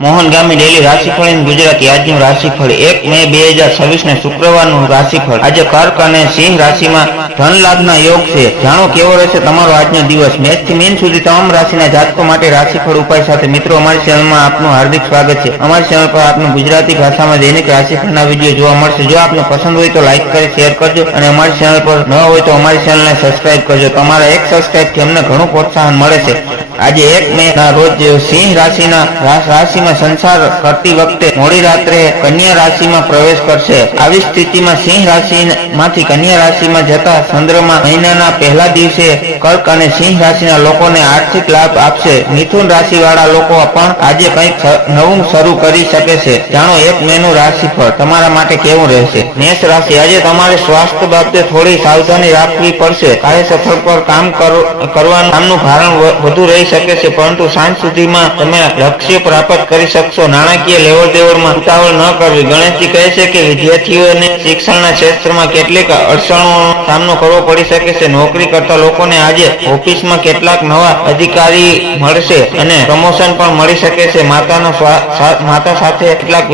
મોહન ગામી daily રાશિફળ ગુજરાતી આજનું રાશિફળ 1 મે 2026 ને શુક્રવારનું રાશિફળ। આજે કર્ક અને સિંહ રાશિમાં ધન લાભના યોગ છે। જાણો કેવો રહેશે તમારો આજનો દિવસ। મેષ થી મીન સુધી તમામ રાશિના જાતકો માટે રાશિફળ ઉપાય સાથે મિત્રો અમારી ચેનલમાં આપનું હાર્દિક સ્વાગત છે। અમારી ચેનલ પર આપનું ગુજરાતી ભાષામાં દૈનિક રાશિફળના વિડીયો જોવા મળશે। જો આપને પસંદ હોય તો લાઈક કરી શેર કરજો અને અમારી ચેનલ પર ન હોય તો અમારી ચેનલને સબસ્ક્રાઇબ કરજો। તમારા એક સબસ્ક્રાઇબથી અમને ઘણું પ્રોત્સાહન મળે છે। આજે 1 મે ના રોજ સિંહ રાશિમાં સંસાર કરતી વખતે મોડી રાત્રે કન્યા રાશિમાં પ્રવેશ કરશે। આવી સ્થિતિમાં સિંહ રાશિમાંથી કન્યા રાશિમાં જતા ચંદ્રમા મહિનાના પહેલા દિવસે કર્ક અને સિંહ રાશિના લોકોને આર્થિક લાભ આપશે। મિથુન રાશિ વાળા લોકો પણ આજે કંઈક નવું શરૂ કરી શકે છે। જાણો 1 મે નું રાશિફળ તમારા માટે કેવું રહેશે। મેષ રાશિ આજે તમારે સ્વાસ્થ્ય બાબતે થોડી સાવધાની રાખવી પડશે। કાર્યસ્થળ પર કામનું ભારણ વધુ રહી શકે છે, પરંતુ સાંજ સુધીમાં તમે લક્ષ્ય પ્રાપ્ત કરી શકશો। નાણાકીય લેવડ દેવડમાં ઉતાવળ ન કરવી। ગણેશજી કહે છે કે વિદ્યાર્થીઓને શિક્ષણના ક્ષેત્રમાં કેટલીક અડચણોનો સામનો કરવો પડી શકે છે। નોકરી કરતા લોકોને આજે ઓફિસમાં કેટલાક નવા અધિકારી મળશે અને પ્રમોશન પણ મળી શકે છે। માતા સાથે કેટલાક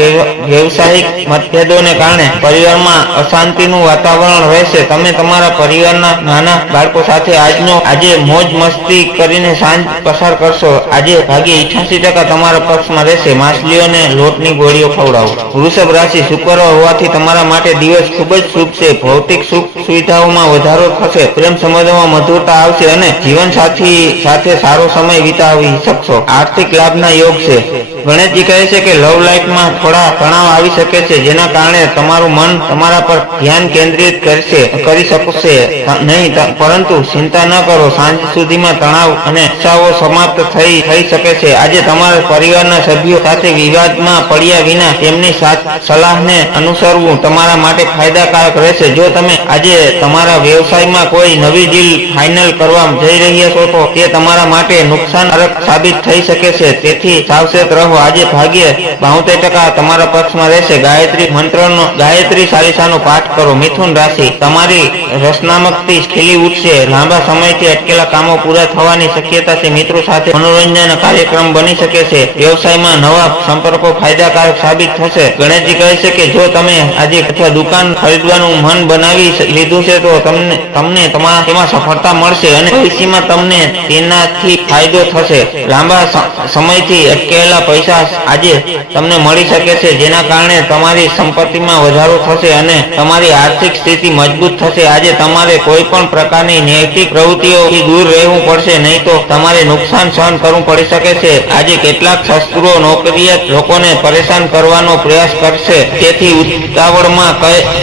વ્યવસાયિક મતભેદોને કારણે પરિવારમાં અશાંતિનું વાતાવરણ રહેશે। તમે તમારા પરિવારના નાના બાળકો સાથે આજે મોજ મસ્તી કરીને સાંજ પસાર કરશો। આજે ભાગ્ય 88% તમારા પક્ષમાં રહેશે। માછલીઓને લોટની ગોળીઓ ખવડાવો। વૃષભ રાશિ શુક્ર હોવાથી તમારા માટે દિવસ ખૂબ જ શુભ છે। ભૌતિક સુખ સુવિધાઓમાં વધારો થશે। પ્રેમ સંબંધોમાં મધુરતા આવશે અને જીવનસાથી સાથે સારો સમય વિતાવી શકશો। આર્થિક લાભના યોગ છે। ગણેશજી કહે છે કે લવ લાઈફમાં થોડા તણાવ આવી શકે છે, જેના કારણે તમારું મન તમારા પર ધ્યાન કેન્દ્રિત કરી શકશે નહીં, પરંતુ ચિંતા ન કરો। સાંજ સુધીમાં તણાવ અને ઈચ્છાઓ સમાપ્ત થઈ શકે છે। આજે તમારા પરિવારના સભ્યો સાથે વિવાદમાં પડ્યા વિના તેમની સલાહને અનુસરવું તમારા માટે ફાયદાકારક રહેશે। જો તમે આજે તમારા વ્યવસાયમાં કોઈ નવી ડીલ ફાઇનલ કરવા જઈ રહ્યા છો તો તે તમારા માટે નુકસાનકારક સાબિત થઈ શકે છે, તેથી સાવચેત રહો। આજે ભાગ્ય 72% તમારા પક્ષમાં રહેશે। ગાયત્રી ચાલીસાનો પાઠ કરો। મિથુન રાશિ તમારી રચનાત્મકતા ખીલી ઉઠશે। લાંબા સમયથી અટકેલા કામો પૂરા થવાની શક્યતા છે। મિત્રો સાથે મનોરંજન કાર્યક્રમ બની શકે છે। વ્યવસાયમાં નવા સંપર્કો ફાયદાકારક સાબિત થશે। ગણેશજી કહે છે કે જો તમે આજે અથવા દુકાન ખરીદવાનું મન બનાવી લીધું છે તો તમને તેમાં સફળતા મળશે અને ભવિષ્યમાં તમને તેનાથી ફાયદો થશે। લાંબા સમયથી અટકેલા પૈસા આજે તમને મળી શકે છે, જેના કારણે તમારી સંપત્તિમાં વધારો થશે અને તમારી આર્થિક સ્થિતિ મજબૂત થશે। આજે તમારે કોઈ પણ પ્રકારની નૈતિક પ્રવૃત્તિઓથી દૂર રહેવું પડશે, નહીં તો તમારે નુકસાન સહન કરવું પડી શકે છે। આજે કેટલાક શત્રુઓ નોકરિયાત લોકોને પરેશાન કરવાનો પ્રયાસ કરશે, તેથી ઉતાવળમાં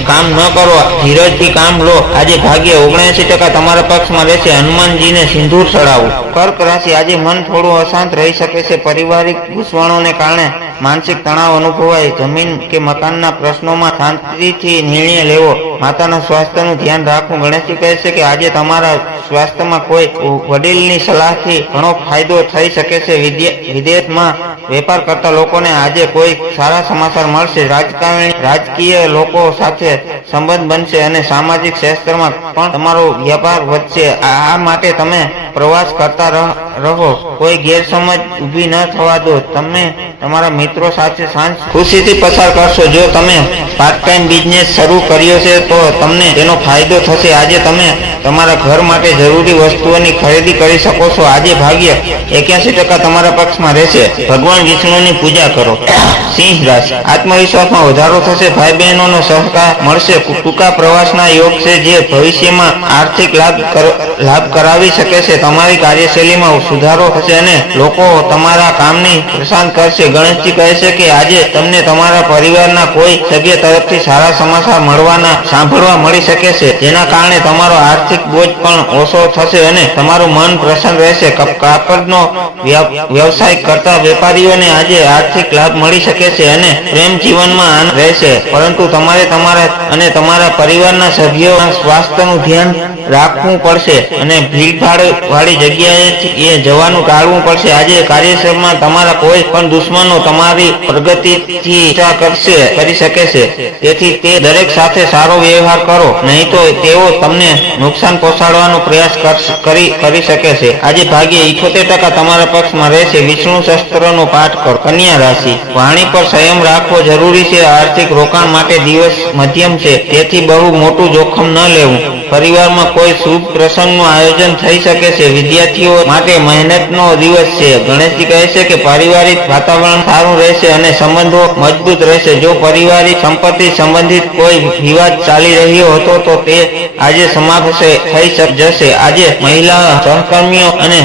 કામ ન કરો, ધીરજથી કામ લો। આજે ભાગ્ય 79% તમારા પક્ષમાં રહેશે। હનુમાનજીને સિંદૂર ચડાવો। કર્ક રાશિ આજે મન થોડું અશાંત રહી શકે છે। પારિવારિક ગૂંચવણોને કારણે માનસિક તણાવ અનુભવાય। જમીન કે મકાનના પ્રશ્નોમાં શાંતિથી નિર્ણય લેવો। માતાના સ્વાસ્થ્યનું ધ્યાન રાખવું। ગણેશજી કહે છે કે આજે તમારા સ્વાસ્થ્યમાં કોઈ વડીલની સલાહથી ઘણો ફાયદો થઈ શકે છે। વિદેશમાં વેપાર કરતા લોકોને આજે કોઈ સારા સમાચાર મળશે। રાજકીય લોકો સાથે સંબંધ બનશે અને સામાજિક ક્ષેત્રમાં પણ તમારો વ્યાપાર વધશે। આ માટે તમે પ્રવાસ કરતા રહો, કોઈ ગેરસમજ ઊભી ન થવા દો। તમે તમારા મિત્રો સાથે સાંજ ખુશીથી પસાર કરશો। જો તમે પાર્ટ ટાઈમ બિઝનેસ શરૂ કર્યો છે તો તમને તેનો ફાયદો થશે। આજે તમે તમારા ઘર માટે જરૂરી વસ્તુઓની ખરીદી કરી શકો છો। આજે ભાગ્ય 81% તમારા પક્ષમાં રહેશે। ભગવાન વિષ્ણુની પૂજા કરો। સિંહ રાશિ આત્મવિશ્વાસમાં વધારો થશે। ભાઈ બહેનોનો સહકાર મળશે। ટૂંકા પ્રવાસના યોગ છે, જે ભવિષ્યમાં આર્થિક લાભ કરાવી શકે છે। તમારી કાર્યશૈલીમાં સુધારો થશે અને લોકો તમારા કામની પ્રશંસા કરશે। ગણેશજી કહે છે કે આજે તમને તમારા પરિવારના કોઈ સભ્ય તરફથી સારા સમાચાર સાંભળવા મળી શકે છે, જેના કારણે તમારો આર્થિક બોજ પણ ઓછો થશે અને તમારું મન પ્રસન્ન રહેશે। કાપડનો વ્યવસાય કરતા વેપારીઓને આજે આર્થિક લાભ મળી શકે છે અને પ્રેમ જીવનમાં આનંદ રહેશે, પરંતુ તમારે તમારા પરિવારના સભ્યોના સ્વાસ્થ્યનું ધ્યાન રાખવું પડશે અને ભીડભાડ વાળી જગ્યાએ જવાનું ટાળવું પડશે। આજે કાર્યસ્થળમાં તમારા કોઈ પણ દુશ્મનો તમારી પ્રગતિથી ઈચ્છા કરી શકે છે, તેથી તે દરેક સાથે સારો વ્યવહાર કરો, નહીં તો તેઓ તમને નુકસાન પહોંચાડવાનો પ્રયાસ કરી શકે છે. આજે ભાગ્ય 78% તમારા પક્ષમાં રહેશે. વિષ્ણુ શસ્ત્રનો પાઠ કરો. કન્યા રાશિ, વાણી પર સંયમ રાખવો જરૂરી છે. આર્થિક રોકાણ માટે દિવસ મધ્યમ છે, તેથી બહુ મોટું જોખમ ન લેવું. પરિવારમાં કોઈ શુભ પ્રસંગનું આયોજન થઈ શકે છે. વિદ્યાર્થીઓ માટે મહેનતનો દિવસ છે. ગણેશજી કહે છે કે પારિવારિક વાતાવરણ સારું રહેશે અને સંબંધો મજબૂત રહેશે. જો પારિવારિક સંપત્તિ સંબંધિત કોઈ વિવાદ ચાલી રહ્યો હતો તો તે આજે સમાપ્ત થઈ જશે. આજે મહિલા સહકર્મીઓ અને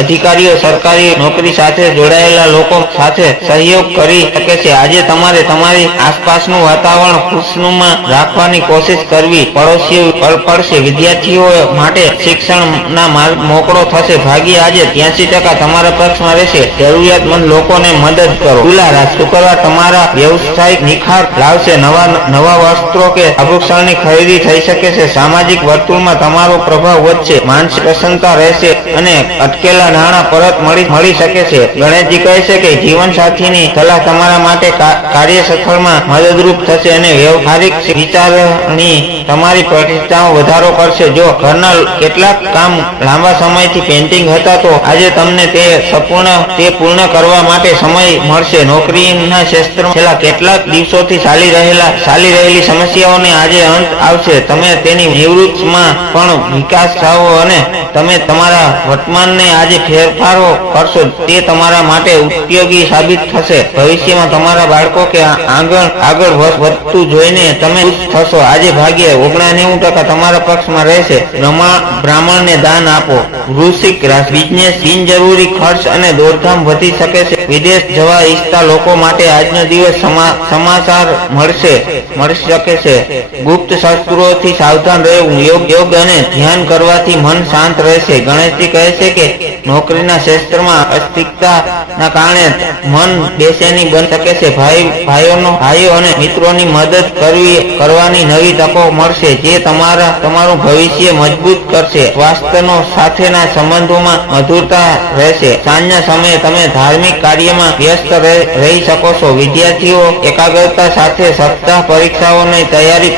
અધિકારીઓ સરકારી નોકરી સાથે જોડાયેલા લોકો સાથે સહયોગ કરી શકે છે. આજે તમારે તમારી આસપાસનું વાતાવરણ ખુશનુમા રાખવાની કોશિશ કરવી પડશે. વિદ્યાર્થીઓ માટે શિક્ષણના માર્ગ મોકળો થશે. ભાગ્ય આજે 83% તમારા પક્ષમાં રહેશે. જરૂરિયાતમંદ લોકોને મદદ કરો. તુલા રાશિ, શુક્રવાર તમારા વ્યવસાયિક નિખાર લાવશે. નવા વસ્ત્રો કે આભૂષણની ખરીદી થઈ શકે છે. સામાજિક વર્તુળમાં તમારો પ્રભાવ વધશે. માનસિક પ્રસન્નતા રહેશે અને અટકેલા નાણાં પરત મળી શકે છે. ગણેશજી કહે છે કે જીવનસાથીની સલાહ તમારા માટે કાર્યસ્થળમાં મદદરૂપ થશે અને વ્યવહારિક વિચારણી તમારી પ્રતિષ્ઠામાં વધારો કરશે. જો ઘરના કેટલાક કામ લાંબા સમયથી પેન્ડિંગ હતા તો આજે તમને તે પૂર્ણ કરવા માટે સમય મળશે. નોકરીના ક્ષેત્રમાં છેલ્લા કેટલાક દિવસોથી ચાલી રહેલી સમસ્યાઓને આજે અંત આવશે. તમે તેની નિવૃત્તિમાં પણ વિકાસ થાઓ અને તમે તમારા વર્તમાનને આજે ફેરફારો કરશો. તે તમારા માટે ઉપયોગી સાબિત થશે. ભવિષ્યમાં તમારા બાળકો કે આગળ વધતું જોઈને તમે ખુશ થશો. આજે ભાગ્ય 99% તમારા પક્ષમાં રહેશે. બ્રાહ્મણને દાન આપો. વૃશ્ચિક રાશિ, બિઝનેસ, બિનજરૂરી ખર્ચ અને દોડધામ વધી શકે છે. વિદેશ જવા ઈચ્છતા લોકો માટે આજનો દિવસ સમાચાર મળી શકે છે. ગુપ્ત શત્રુઓથી સાવધાન રહેવું. યોગ અને ધ્યાન કરવાથી મન શાંત રહેશે. ગણેશજી કહે છે કે નોકરીના ક્ષેત્રમાં અસ્થિરતાના કારણે મન બેચેની બની શકે છે. ભાઈઓ અને મિત્રોની મદદ કરવાની નવી તકો મળશે, જે તમારું ભવિષ્ય મજબૂત કરશે. સ્વાસ્થ્યનો સાથેના સંબંધોમાં મધુરતા રહેશે. સાંજના સમયે તમે ધાર્મિક કાર્યમાં વ્યસ્ત રહી શકો છો. વિદ્યાર્થીઓ એકાગ્રતા સાથે સપ્તાહ પરીક્ષાઓની તૈયારી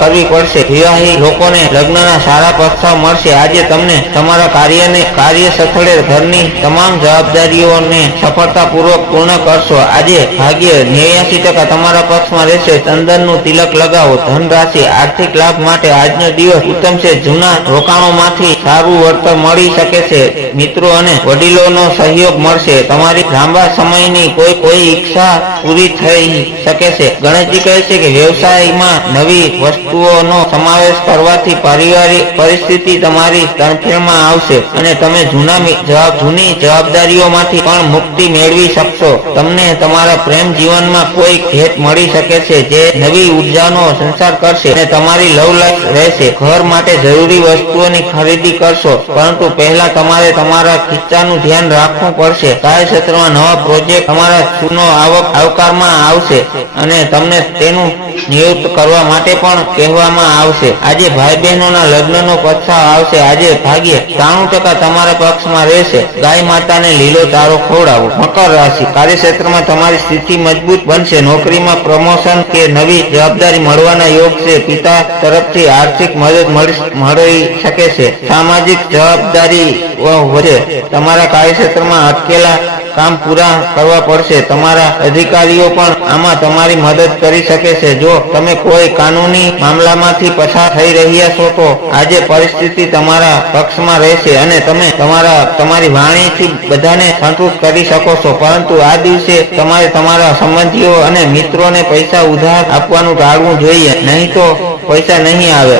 કરવી પડશે. વિવાહિત લોકોને લગ્નના સારા પ્રસ્તાવ મળશે. આજે તમને તમારા કાર્યસ્થળે ઘરની તમામ જવાબદારીઓને સફળતાપૂર્વક પૂર્ણ કરશો. આજે ભાગ્ય 89% તમારા પક્ષમાં રહેશે. ચંદનનું તિલક લગાવો. ધન રાશિ, આર્થિક લાભ માટે આજનો દિવસ ઉત્તમ છે. જૂના રોકાણોમાંથી સારું વળતર મળી શકે છે. મિત્રો અને વડીલોનો સહયોગ મળશે. તમારી લાંબા સમયની કોઈ ઈચ્છા પૂરી થઈ શકે છે. ગણેશજી કહે છે કે વ્યવસાયમાં નવી વસ્તુઓનો સમાવેશ કરવાથી પારિવારિક પરિસ્થિતિ તમારી તરફેણમાં આવશે અને તમે જૂની જવાબદારીઓમાંથી પણ મુક્તિ મેળવી શકશો. તમને તમારા પ્રેમ જીવનમાં કોઈ ભેટ મળી શકે છે જે નવી ઉર્જાનો સંચાર કરશે અને તમારી લવ લાઈફ રહેશે. ઘર માટે જરૂરી વસ્તુઓની ખરીદી કરશો, પરંતુ પહેલા તમારે તમારા ખિસ્સાનું ધ્યાન રાખવું પડશે. કાર્યક્ષેત્રમાં નવા પ્રોજેક્ટ તમારા સુનો આવકારમાં આવશે અને તમને તેનું નિયુક્ત કરવા માટે પણ કહેવામાં આવશે. આજે ભાઈ બહેનોના લગ્નનો પ્રસ્તાવ આવશે. આજે ભાગ્ય 93% તમારા પક્ષમાં રહેશે. ગાય માતાને લીલો ચારો ખવડાવો. મકર રાશિ, કાર્યક્ષેત્રમાં તમારી સ્થિતિ મજબૂત બનશે. નોકરીમાં પ્રમોશન કે નવી જવાબદારી મળવાના યોગ છે. પિતા તરફથી આર્થિક મદદ મળી શકે છે. સામાજિક જવાબદારી વધે. તમારા કાર્યક્ષેત્રમાં અટકેલા કામ પૂરા કરવા પડશે. તમારા અધિકારીઓ પણ આમાં તમારી મદદ કરી શકે છે. જો તમે કોઈ કાનૂની મામલામાંથી પસાર થઈ રહ્યા છો તો આજે પરિસ્થિતિ તમારા પક્ષમાં રહેશે અને તમે તમારી વાણીથી બધાને સંતુષ્ટ કરી શકો છો. પરંતુ આ દિવસે તમારે તમારા સંબંધીઓ અને મિત્રોને પૈસા ઉધાર આપવાનું ટાળવું જોઈએ, નહીં તો પૈસા નહીં આવે.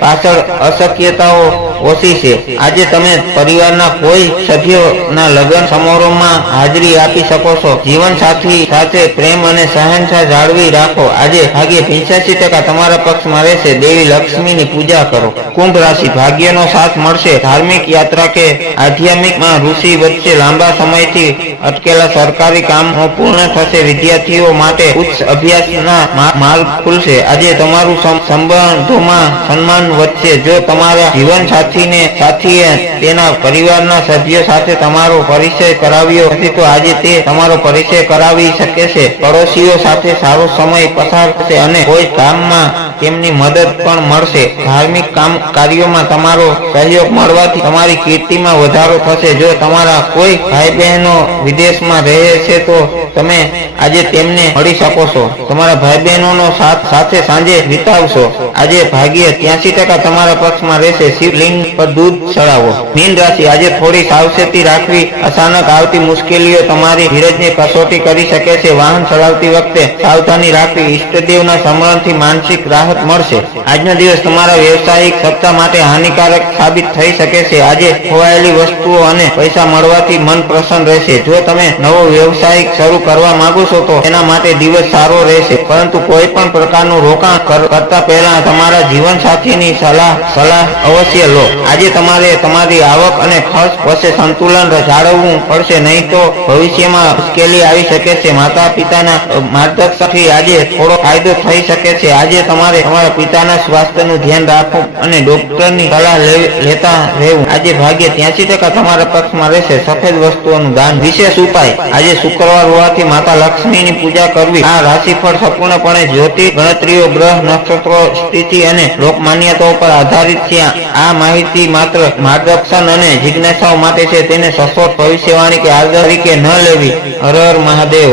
પાછળ અશક્યતાઓ ઓછી છે. આજે તમે પરિવારના કોઈ સભ્યોના લગ્ન સમારોહમાં હાજરી આપી શકો છો. જીવનસાથી સાથે પ્રેમ અને સહનતા જાળવી રાખો. આજે ભાગ્ય 85% તમારા પક્ષમાં રહેશે. દેવી લક્ષ્મીની પૂજા કરો. કુંભ રાશિ, ભાગ્યનો સાથ મળશે. ધાર્મિક યાત્રા કે આધ્યાત્મિકમાં રુચિ વધશે. લાંબા સમયથી અટકેલા સરકારી કામો પૂર્ણ થશે. વિદ્યાર્થીઓ માટે ઉચ્ચ અભ્યાસના માર્ગ ખુલશે. આજે તમારું સંબંધોમાં સન્માન વધશે. જો તમારા જીવનસાથી સાથીએ તેના પરિવારના સભ્યો સાથે તમારો પરિચય કરાવ્યો નથી તો આજે તે તમારો પરિચય કરાવી શકે છે. પડોશીઓ સાથે સારો સમય પસાર થશે અને કોઈ કામમાં તેમની મદદ પણ મળશે. ધાર્મિક કાર્યોમાં તમારો સહયોગ મળવાથી તમારી કીર્તિમાં વધારો થશે. જો તમારા કોઈ ભાઈ બહેનો વિદેશમાં રહે છે તો તમે આજે તેમને મળી શકો છો. તમારા ભાઈ બહેનોનો સાથે સાંજે વિતાવશો. આજે ભાગ્ય 83% તમારા પક્ષમાં રહેશે. શિવલિંગ પર દૂધ ચડાવો. મીન રાશિ, આજે થોડી સાવચેતી રાખવી. અચાનક આવતી મુશ્કેલીઓ તમારી ધીરજની કસોટી કરી શકે છે. વાહન ચલાવતી વખતે સાવધાની રાખવી. ઈષ્ટદેવના સ્મરણથી માનસિક રાહત મળશે. આજનો દિવસ તમારા વ્યવસાયિક સપ્તાહ માટે હાનિકારક સાબિત થઈ શકે છે. આજે ખોવાયેલી વસ્તુઓ અને પૈસા મળવાથી મન પ્રસન્ન રહેશે. જો તમે નવો વ્યવસાયિક શરૂ કરવા માંગો છો તો તેના માટે દિવસ સારો રહેશે, પરંતુ કોઈ પણ પ્રકારનું રોકાણ કરતા પહેલા તમારા જીવનસાથીની સલાહ અવશ્ય લો. આજે તમારે તમારી આવક અને ખર્ચ વચ્ચે સંતુલન જાળવવું પડશે, નહીં તો ભવિષ્યમાં મુશ્કેલી આવી શકે છે. માતા પિતાના માર્ગદર્શનથી આજે થોડો ફાયદો થઈ શકે છે. આજે તમારે તમારા પિતાના સ્વાસ્થ્યનું ધ્યાન રાખવું અને ડોક્ટરની સલાહ લેતા રહેવું. આજે ભાગ્ય 83% તમારા પક્ષમાં રહેશે. સફેદ વસ્તુઓનું દાન. વિશેષ ઉપાય, આજે શુક્રવાર હોવાથી માતા લક્ષ્મીની પૂજા કરવી. આ રાશિફળ સંપૂર્ણપણે જ્યોતિષ ગણતરીઓ, ગ્રહ, નક્ષત્રો, સ્થિતિ અને લોકમાન્યતાઓ પર આધારિત છે. આ માહિતી માત્ર માર્ગદર્શન અને જિજ્ઞાસાઓ માટે છે. તેને સચોટ ભવિષ્યવાણી કે આદર તરીકે ન લેવી. હર હર મહાદેવ.